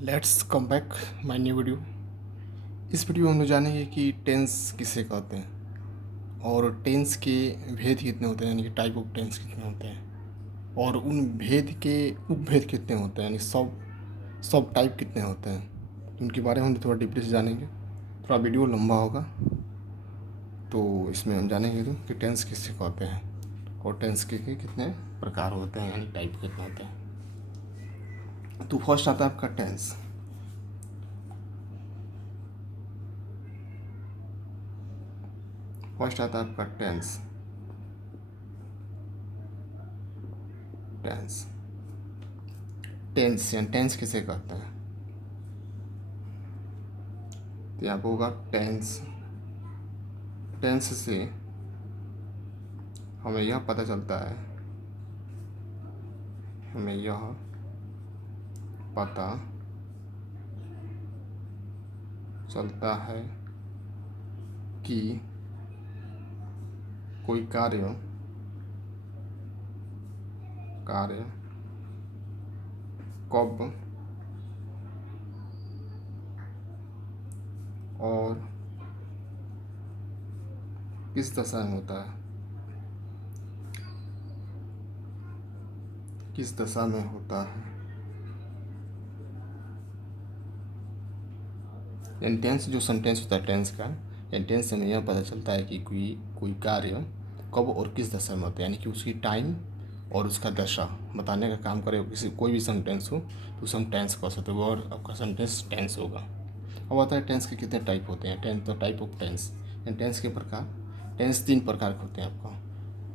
Let's come back my new video. इस video में हम लोग जानेंगे कि टेंस किसे कहते हैं और टेंस के भेद कितने होते हैं, यानी कि टाइप ऑफ टेंस कितने होते हैं और उन भेद के उपभेद कितने होते हैं, यानी सब सब टाइप कितने होते हैं। उनके बारे में हम थोड़ा डीपली से जानेंगे। थोड़ा वीडियो लंबा होगा तो इसमें हम जानेंगे कि टेंस किसे कहते हैं और टेंस के कितने प्रकार होते हैं, यानी टाइप कितने होते हैं। तो फर्स्ट आता है आपका टेंस। फर्स्ट आता है आपका टेंस। टेंस टेंस यानी टेंस किसे कहते हैं, तो यहाँ पर होगा टेंस। टेंस से हमें यह पता चलता है, हमें यह पता चलता है कि कोई कार्य कब और किस दशा में होता है, किस दशा में होता है। यानी टेंस जो सेंटेंस होता है टेंस का, यानी टेंस से हमें यह पता चलता है कि कोई कार्य कब और किस दशा में होता है, यानी कि उसकी टाइम और उसका दशा बताने का काम करे। किसी कोई भी सेंटेंस हो तो उसे हम टेंस कह सकते हो और आपका सेंटेंस टेंस होगा। अब आता है टेंस के कितने टाइप होते हैं। टेंस तो टाइप ऑफ टेंस, यानी टेंस के प्रकार। टेंस 3 प्रकार के होते हैं आपका,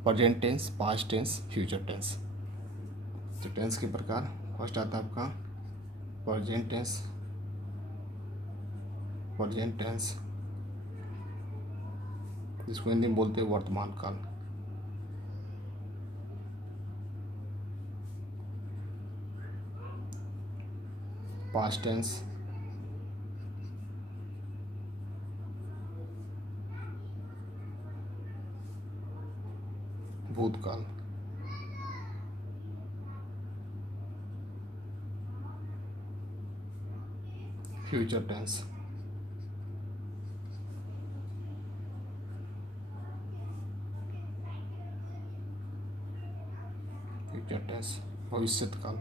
present tense, past tense, future tense. तो टेंस के प्रकार, फर्स्ट आता है आपका प्रेजेंट टेंस। प्रेजेंट टेंस जिसको हिंदी में बोलते हैं वर्तमान काल। पास्ट टेंस भूतकाल। फ्यूचर टेंस फ्यूचर टेंस भविष्य काल।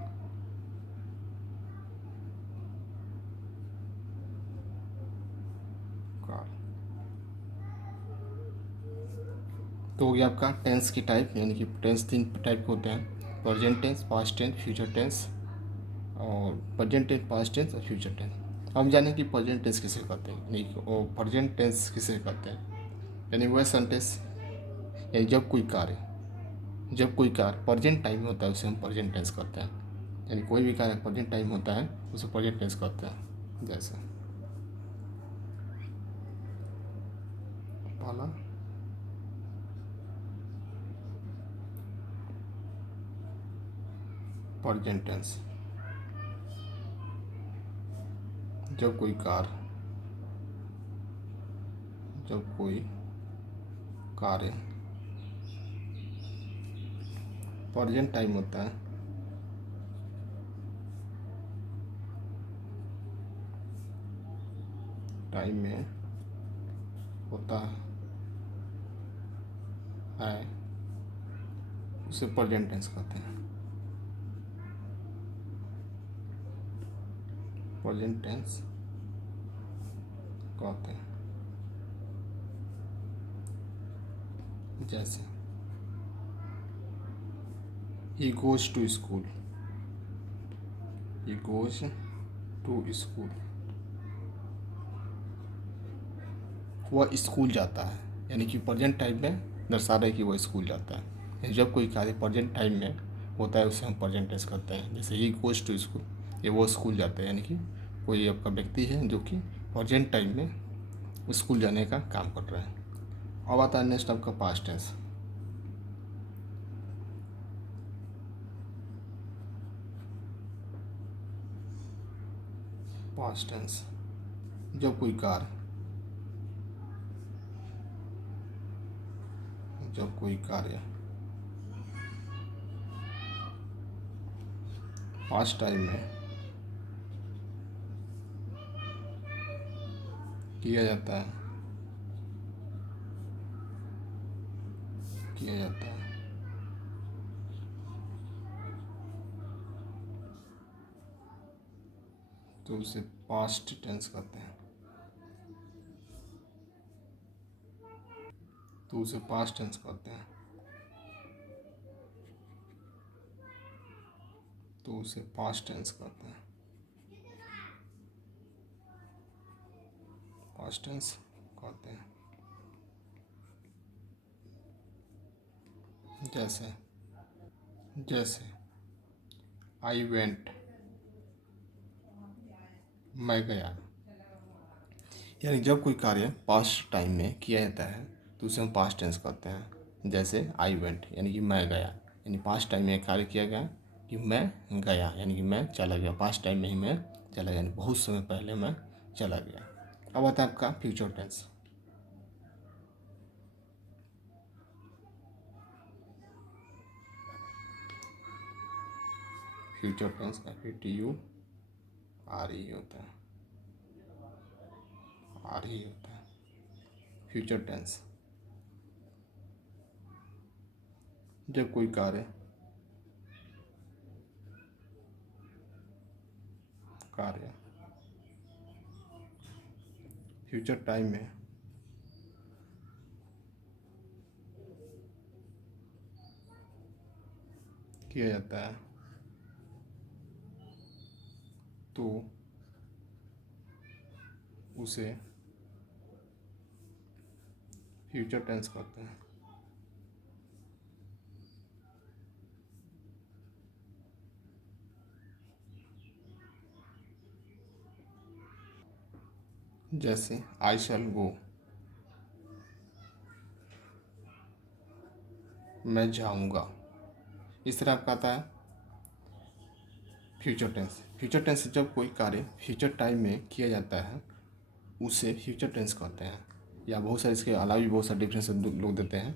काल तो हो गया आपका टेंस की टाइप, यानी कि टेंस 3 टाइप के होते हैं, present tense, past tense, future tense. और प्रेजेंट टेंस, पास्ट टेंस और फ्यूचर टेंस। हम जाने कि प्रेजेंट टेंस किसे कहते हैं, नहीं और प्रेजेंट टेंस किसे कहते हैं। यानी वह सेंटेंस, यानी जब कोई कार्य प्रेजेंट टाइम में होता है उसे हम प्रेजेंट टेंस कहते हैं। यानी कोई भी कार्य प्रेजेंट टाइम होता है उसे प्रेजेंट टेंस कहते हैं। जैसे पहला प्रेजेंट टेंस, जब कोई कार्य प्रेजेंट टाइम होता है टाइम में होता है उसे प्रेजेंट टेंस कहते हैं। प्रेजेंट टेंस कहते हैं। जैसे he goes to school, he goes to school, वह स्कूल जाता है। यानी कि प्रेजेंट टाइम में दर्शा रहा है कि वह स्कूल जाता है। यानी जब कोई कार्य प्रेजेंट टाइम में होता है उसे हम प्रेजेंट टेंस करते हैं। जैसे ही गोज टू स्कूल, ये वो स्कूल जाता है, यानी कि कोई आपका व्यक्ति है जो कि प्रेजेंट टाइम में स्कूल जाने का काम कर रहा है। अब आता है नेक्स्ट आपका पास्ट टेंस। पास्ट टेंस जब कोई कार्य पास्ट टाइम में किया जाता है, किया जाता है। तो उसे पास्ट टेंस कहते हैं। तो उसे पास्ट टेंस कहते हैं। तो उसे पास्ट टेंस कहते हैं। पास्ट टेंस कहते हैं। जैसे जैसे आई वेंट, मैं गया। यानी जब कोई कार्य पास्ट टाइम में किया जाता है तो उसे हम पास्ट टेंस कहते हैं। जैसे आई वेंट यानी कि मैं गया, यानी पास्ट टाइम में कार्य किया गया कि मैं गया, यानी कि मैं चला गया। पास्ट टाइम में ही मैं चला गया, यानी बहुत समय पहले मैं चला गया। अब आता है आपका future tense. Future tense FUTURE होता है, RE होता है। फ्यूचर टेंस जब कोई कार्य कार्य फ्यूचर टाइम में किया जाता है तो उसे फ्यूचर टेंस कहते हैं। जैसे आई शैल गो, मैं जाऊंगा। इस तरह आपका आता है फ्यूचर टेंस। फ्यूचर टेंस जब कोई कार्य फ्यूचर टाइम में किया जाता है उसे फ्यूचर टेंस कहते हैं। या बहुत सारे इसके अलावा भी बहुत सारे डिफरेंस लोग देते हैं।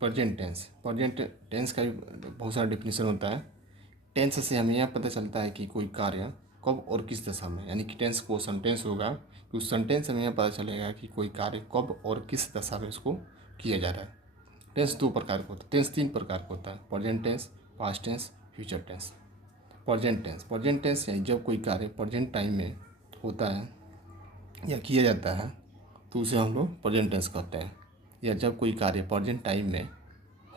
प्रेजेंट टेंस, प्रेजेंट टेंस का भी बहुत सारा डिफिनेशन होता है। टेंस से हमें यह पता चलता है कि कोई कार्य कब और किस दशा में, यानी कि टेंस को सेंटेंस होगा तो उस सेंटेंस से हमें यह पता चलेगा कि कोई कार्य कब और किस दशा में उसको किया जा रहा है। टेंस दो प्रकार का होता है, टेंस तीन प्रकार का होता है, present tense, past tense, future tense. Present tense यानी जब कोई कार्य प्रेजेंट टाइम में होता है या किया जाता है तो उसे हम लोग प्रेजेंट टेंस कहते हैं। या जब कोई कार्य प्रेजेंट टाइम में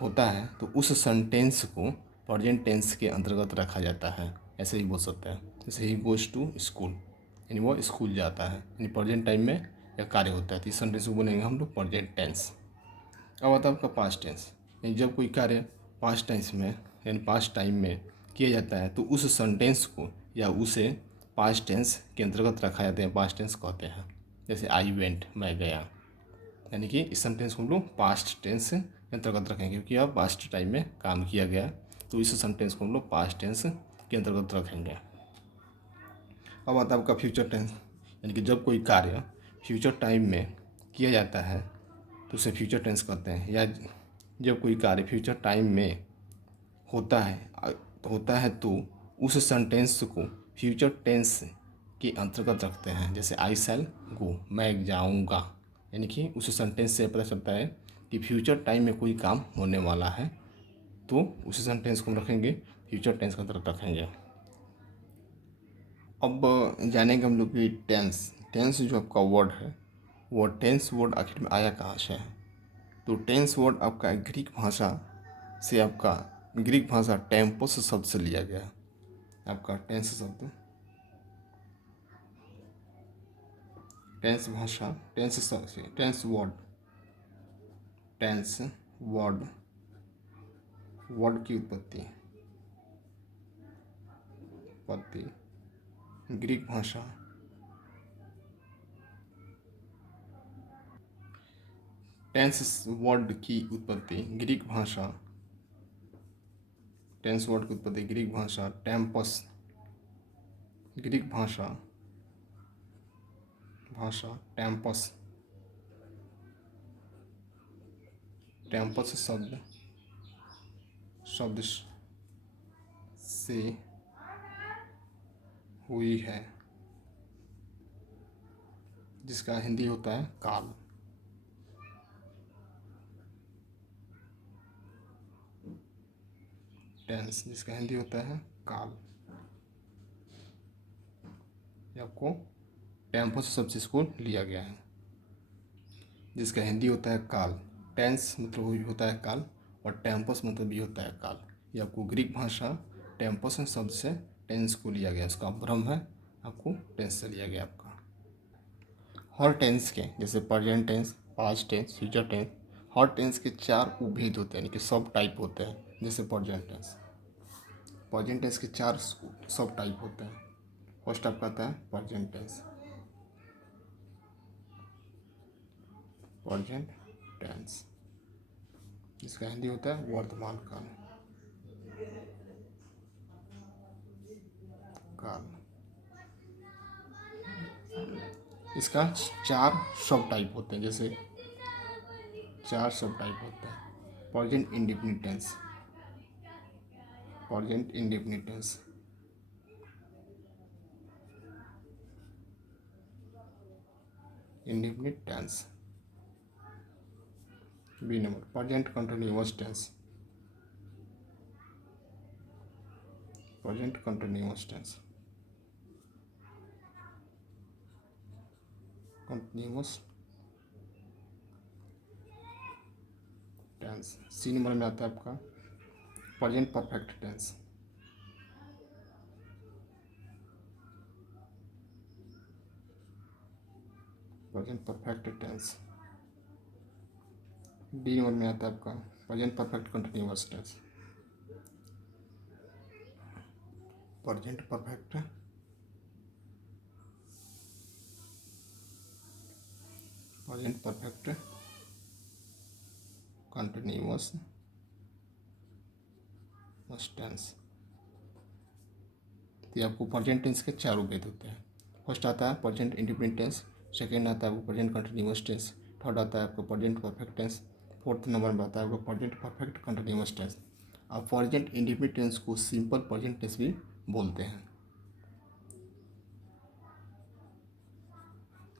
होता है तो उस सेंटेंस को प्रेजेंट टेंस के अंतर्गत रखा जाता है। ऐसे ही बोल सकते हैं, जैसे ही गोज़ टू स्कूल, यानी वो स्कूल जाता है, यानी प्रेजेंट टाइम में यह कार्य होता है तो इस सेंटेंस को बोलेंगे हम लोग प्रेजेंट टेंस। अब आता है आपका पास्ट टेंस, यानी जब कोई कार्य पास्ट टेंस में यानी पास्ट टाइम में किया जाता है तो उस सेंटेंस को या उसे पास्ट टेंस के अंतर्गत रखा जाता है, पास्ट टेंस कहते हैं। जैसे आई वेंट, मैं गया, यानी कि इस सेंटेंस को हम लोग पास्ट टेंस के अंतर्गत रखेंगे क्योंकि अब पास्ट टाइम में काम किया गया तो इस सेंटेंस को हम लोग पास्ट टेंस के अंतर्गत रखेंगे। अब आता है आपका फ्यूचर टेंस, यानी कि जब कोई कार्य फ्यूचर टाइम में किया जाता है तो उसे फ्यूचर टेंस कहते हैं। या जब कोई कार्य फ्यूचर टाइम में होता है तो उस सेंटेंस को फ्यूचर टेंस के अंतर्गत रखते हैं। जैसे आई शैल गो, मैं जाऊंगा, यानी कि उस सेंटेंस से पता चलता है कि फ्यूचर टाइम में कोई काम होने वाला है तो उस सेंटेंस को हम रखेंगे फ्यूचर टेंस के अंतर्गत रखेंगे। अब जानेंगे हम लोग कि टेंस, टेंस जो आपका वर्ड है वो टेंस वर्ड आखिर में आया कहाँ से है। तो टेंस वर्ड आपका ग्रीक भाषा से, आपका ग्रीक भाषा टेम्पस शब्द से लिया गया है। आपका टेंस शब्द, टेंस भाषा, टेंस वर्ड वर्ड की उत्पत्ति ग्रीक भाषा, टेंस वर्ड की उत्पत्ति ग्रीक भाषा, टेंस वर्ड की उत्पत्ति ग्रीक भाषा टेम्पस, ग्रीक भाषा टेम्पस, टेम्पस शब्द से हुई है, जिसका हिंदी होता है काल। टेंस जिसका हिंदी होता है काल। ये आपको टेम्पो से सब चीज़ को लिया गया है। जिसका हिंदी होता है काल। टेंस मतलब वही होता है काल, और टेम्पस मतलब भी होता है काल। ये आपको ग्रीक भाषा टेम्पस शब्द से टेंस को लिया गया, इसका भ्रम है, आपको टेंस से लिया गया आपका। हर टेंस के जैसे present tense, past tense, future tense, हर टेंस के चार उपभेद होते हैं, यानी कि सब टाइप होते हैं। जैसे प्रेजेंट टेंस के चार सब टाइप होते हैं। फर्स्ट आपका आता है प्रेजेंट टेंस। प्रेजेंट टेंस जिसका हिंदी होता है वर्तमान काल। काल इसका चार सब टाइप होते हैं। जैसे चार सब टाइप होते हैं। Present indefinite tense, present indefinite tense, indefinite tense. B number present continuous tense, present continuous tense, continuous tense. C number में आता है आपका present perfect tense, present perfect tense. D number में आता है आपका present perfect continuous tense, present perfect continuous tense. तो ये आपको प्रेजेंट टेंस के चार भेद होते हैं। फर्स्ट आता है प्रेजेंट इंडिपेंडेंट टेंस, सेकेंड आता है आपको प्रेजेंट कंटिन्यूअस टेंस, थर्ड आता है आपको present perfect tense, fourth number में आता है आपको प्रेजेंट परफेक्ट कंटिन्यूअस टेंस। अब प्रेजेंट इंडिपेंडेंट टेंस को सिंपल प्रेजेंट टेंस भी बोलते हैं।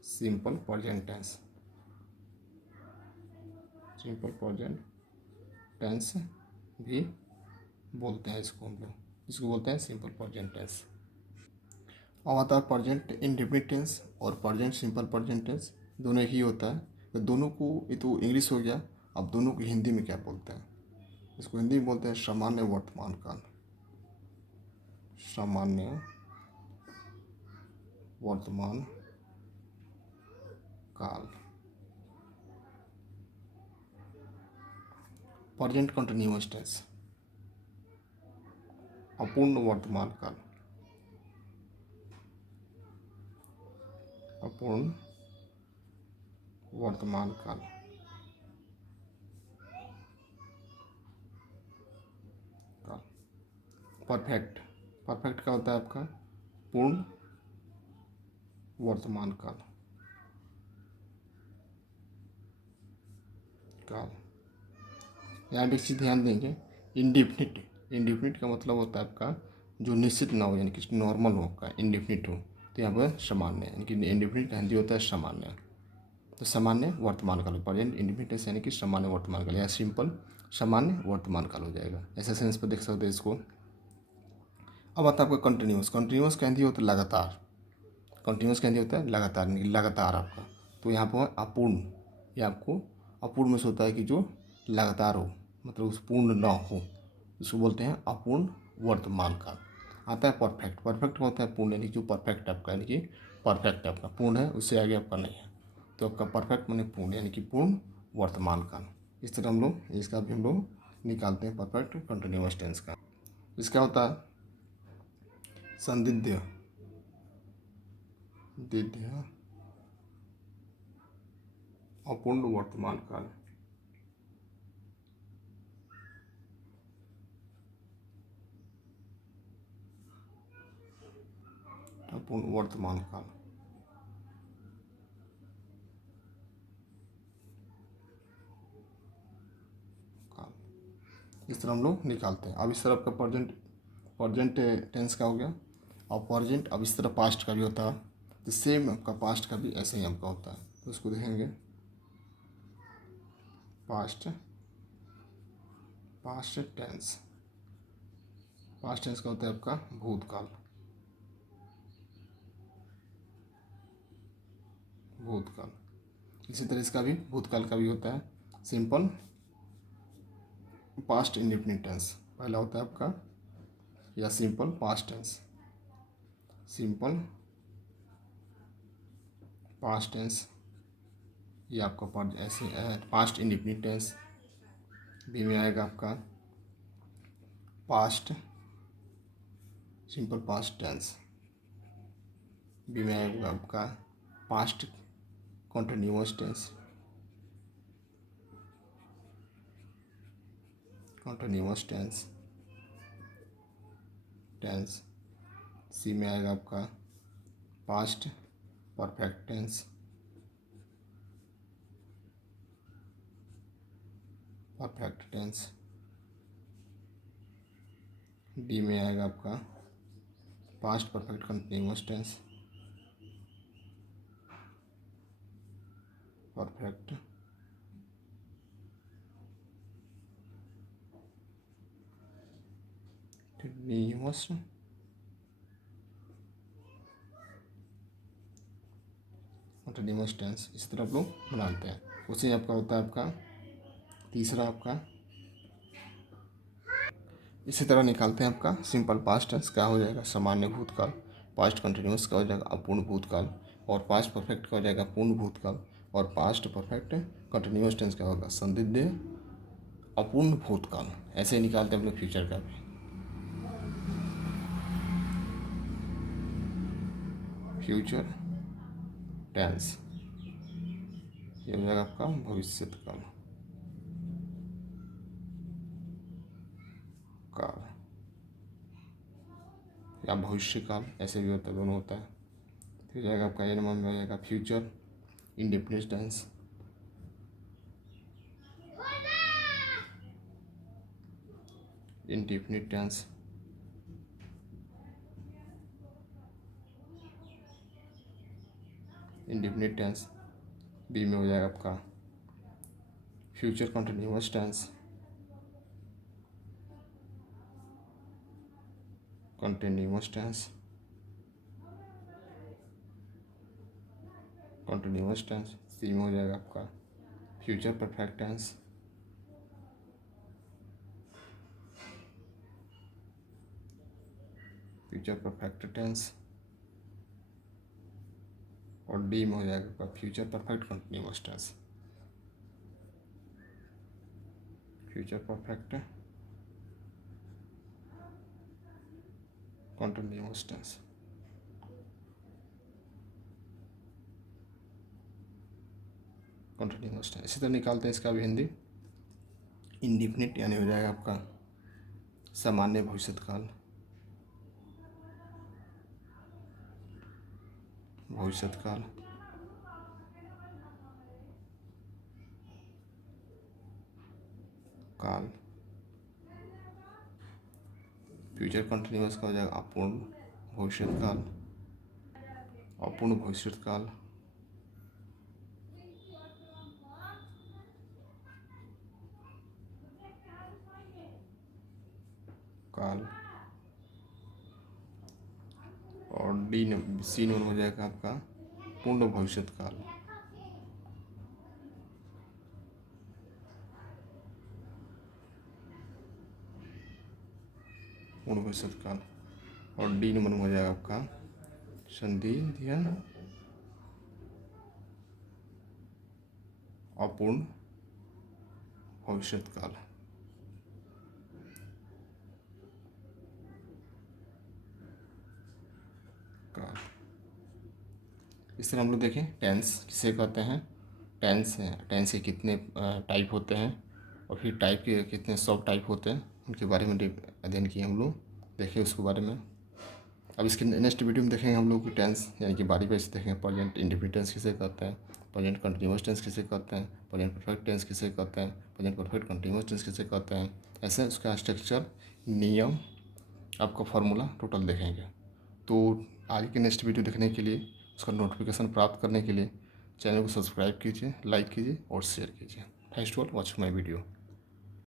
Simple present tense, simple present tense भी बोलते हैं इसको हम लोग, इसको बोलते हैं सिंपल प्रेजेंट टेंस। अब आता है प्रेजेंट इंडेफिनिट टेंस और प्रेजेंट सिंपल प्रेजेंट टेंस, दोनों एक ही होता है। तो दोनों को, ये तो इंग्लिश हो गया, अब दोनों को हिंदी में क्या बोलते हैं? इसको हिंदी में बोलते हैं सामान्य वर्तमान काल, सामान्य वर्तमान काल। प्रेजेंट कंटिन्यूअस टेंस, अपूर्ण वर्तमान काल, अपूर्ण वर्तमान काल। परफेक्ट, परफेक्ट का होता है आपका पूर्ण वर्तमान काल, काल। यहाँ पे एक चीज़ ध्यान देंगे, इंडिफिनिट, इंडिफिनिट का मतलब होता है आपका जो निश्चित ना हो, यानी कि नॉर्मल हो का इंडिफिनिट हो। तो यहाँ पर सामान्य, यानी कि इंडिफिनिट का हिंदी होता है सामान्य। तो सामान्य वर्तमान काल, प्रेजेंट इंडिफिनिट यानी कि सामान्य वर्तमान काल, या सिंपल सामान्य वर्तमान काल हो जाएगा। ऐसे सेंस पर देख सकते हैं इसको। अब आता है आपका कंटिन्यूस, कंटिन्यूस का हिंदी होता है लगातार, कंटिन्यूस का हिंदी होता है लगातार, यानी कि लगातार आपका। तो यहाँ पर अपूर्ण, ये आपको अपूर्ण में से होता है कि जो लगातार हो, मतलब उस पूर्ण ना हो, इसको बोलते हैं अपूर्ण वर्तमान काल। आता है परफेक्ट, परफेक्ट का होता है पूर्ण, यानी कि जो परफेक्ट आपका, यानी कि परफेक्ट आपका पूर्ण है, उससे आगे आपका नहीं है। तो आपका परफेक्ट माने पूर्ण, यानी कि पूर्ण वर्तमान काल। इस तरह हम लोग इसका भी हम लोग निकालते हैं परफेक्ट कंटिन्यूअस टेंस का। इसका होता है संदिग्ध, दिध्य अपूर्ण वर्तमान काल, अपूर्ण वर्तमान काल, काल। इस तरह हम लोग निकालते हैं। अब इस तरह आपका प्रेजेंट, प्रेजेंट टेंस का हो गया। और प्रेजेंट अब इस तरह पास्ट का भी होता है। तो सेम आपका पास्ट का भी ऐसे ही आपका होता है। तो उसको देखेंगे, past past tense. Past tense का होता है आपका भूतकाल। भूतकाल। इसी तरह इसका भी भूतकाल का भी होता है सिंपल पास्ट इंडेफिनिट टेंस। पहला होता है आपका या simple past tense. Simple past tense ये आपका ऐसे पास्ट इंडेफिनिट टेंस। बी में आएगा आपका past simple past tense. B में आएगा आपका past continuous tense. Continuous tense tense. C में आएगा आपका past perfect tense. Perfect tense. D में आएगा आपका past perfect continuous tense. Perfect continuous continuous tense. इस तरह आप लोग बनाते हैं। उसी आपका होता है आपका तीसरा आपका इसी तरह निकालते हैं आपका सिंपल पास्ट टेंस का हो जाएगा सामान्य भूतकाल। पास्ट कंटिन्यूअस का हो जाएगा अपूर्ण भूतकाल। और पास्ट परफेक्ट का हो जाएगा पूर्ण भूतकाल। और पास्ट परफेक्ट कंटिन्यूअस टेंस का होगा संदिग्ध अपूर्ण भूतकाल। ऐसे ही निकालते हैं हम लोग फ्यूचर का भी। फ्यूचर टेंस ये हो जाएगा आपका भविष्यत काल। काल या भविष्य काल ऐसे भी होता है, दोनों होता है। फिर जाएगा आपका ए नंबर में हो जाएगा future indefinite tense. Indefinite tense. Indefinite tense. B में हो जाएगा आपका future continuous tense. Continuous tense. Continuous tense. C में हो जाएगा आपका future perfect tense. Future perfect tense. और डी में हो जाएगा आपका future perfect continuous tense. Future perfect continuous tense. Continuous tense. इसी तरह निकालते हैं इसका भी हिंदी। इंडेफिनिट यानी हो जाएगा आपका सामान्य भविष्यत काल। भविष्यत काल। काल। फ्यूचर कंटिन्यूअस का हो जाएगा अपूर्ण भविष्यत काल। अपूर्ण भविष्यत काल। काल। और डी सी नंबर हो जाएगा आपका पूर्ण भविष्यत काल। पूर्ण भविष्यत काल। और डी नंबर में हो जाएगा आपका संदिग्ध अपूर्ण भविष्यत काल। काल। इस तरह हम लोग देखें टेंस किसे कहते हैं। टेंस के कितने टाइप होते हैं और फिर टाइप के कितने सब टाइप होते हैं उनके बारे में अध्ययन किए हम लोग। देखें उसके बारे में। अब इसके नेक्स्ट वीडियो में देखेंगे हम लोग कि टेंस यानी कि बारी बारी से देखेंगे प्रेजेंट इंडेफिनिट टेंस किसे कहते हैं, प्रेजेंट कंटिन्यूअस टेंस किसे कहते हैं, प्रेजेंट परफेक्ट टेंस किसे कहते हैं, प्रेजेंट परफेक्ट कंटिन्यूअस टेंस किसे कहते हैं। ऐसे उसका स्ट्रक्चर, नियम, आपका फार्मूला टोटल देखेंगे। तो आगे के नेक्स्ट वीडियो देखने के लिए उसका नोटिफिकेशन प्राप्त करने के लिए चैनल को सब्सक्राइब कीजिए, लाइक कीजिए और शेयर कीजिए। Thanks to all watching my video.